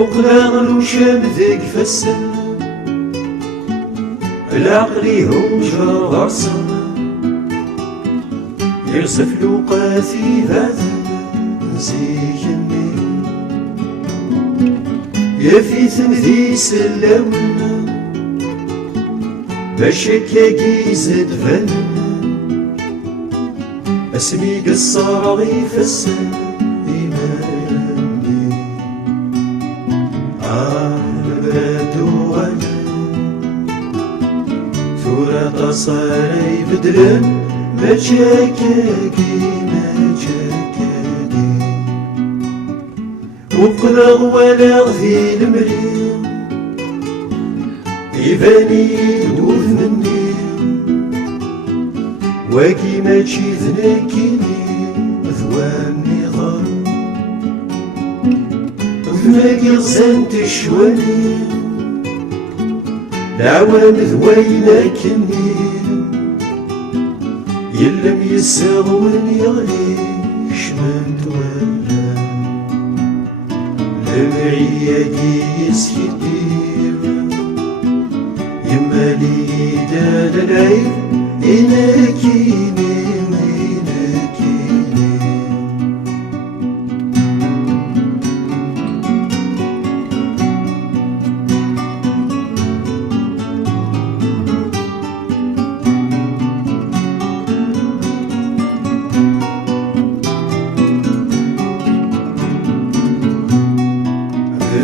وقلا الوشام ذيك فسن العقل هو جار غرسن يرصف لوقاتي ذات زيكني يفيثن ذي سلاونا باش كاكي زد فن اسمي قصار غي فسن إيماني البلاد غنى ثورة تصاري بدلن ما جاكاكي ما جاكاكي وقلغ ولا غذي المريم يباني دوذ مني واكي ماشي ذناكيني ذواني ضر ذناكي غزانت الشواني العوام ذوينا كني يلم يساغون يغلي شمن تولا لمعياكي يسكتير يمالي دال العيب إناكيني إناكيني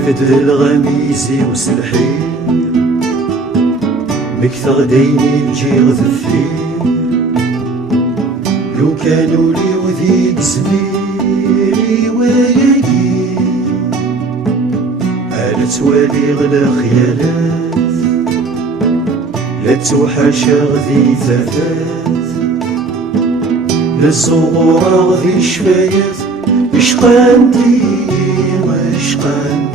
بدل الغميزي وسلحي بكثر ديني نجي غذفير لو كانوا لي وذيك زميري وياكي ألا توالي غلا خيالات لا توحاشا غذي ثافات لا الصغورة غذي شفايات اشقاندي واشقاندي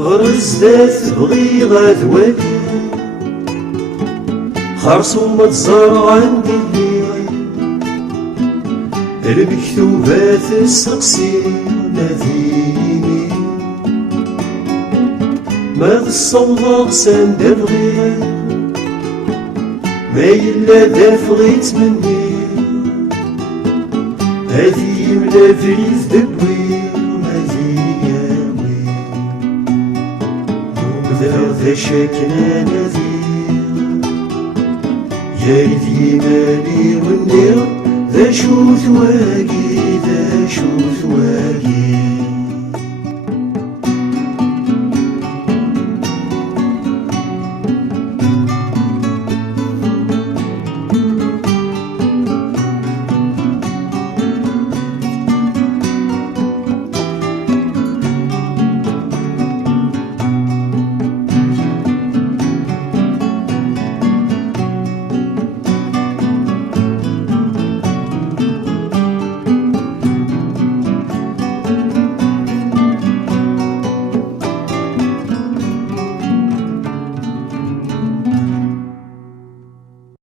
غرزات بغي غاذوالي خرصو ما تزار عندي المكتوبات السقسي ناديني ما الصوض غسان دبغي ما يلا دافغيت مني هذي يملا فريز دبوي ذا شكنا نذير يارد يماني والنير ذا شو ثواقي ذا شو ثواقي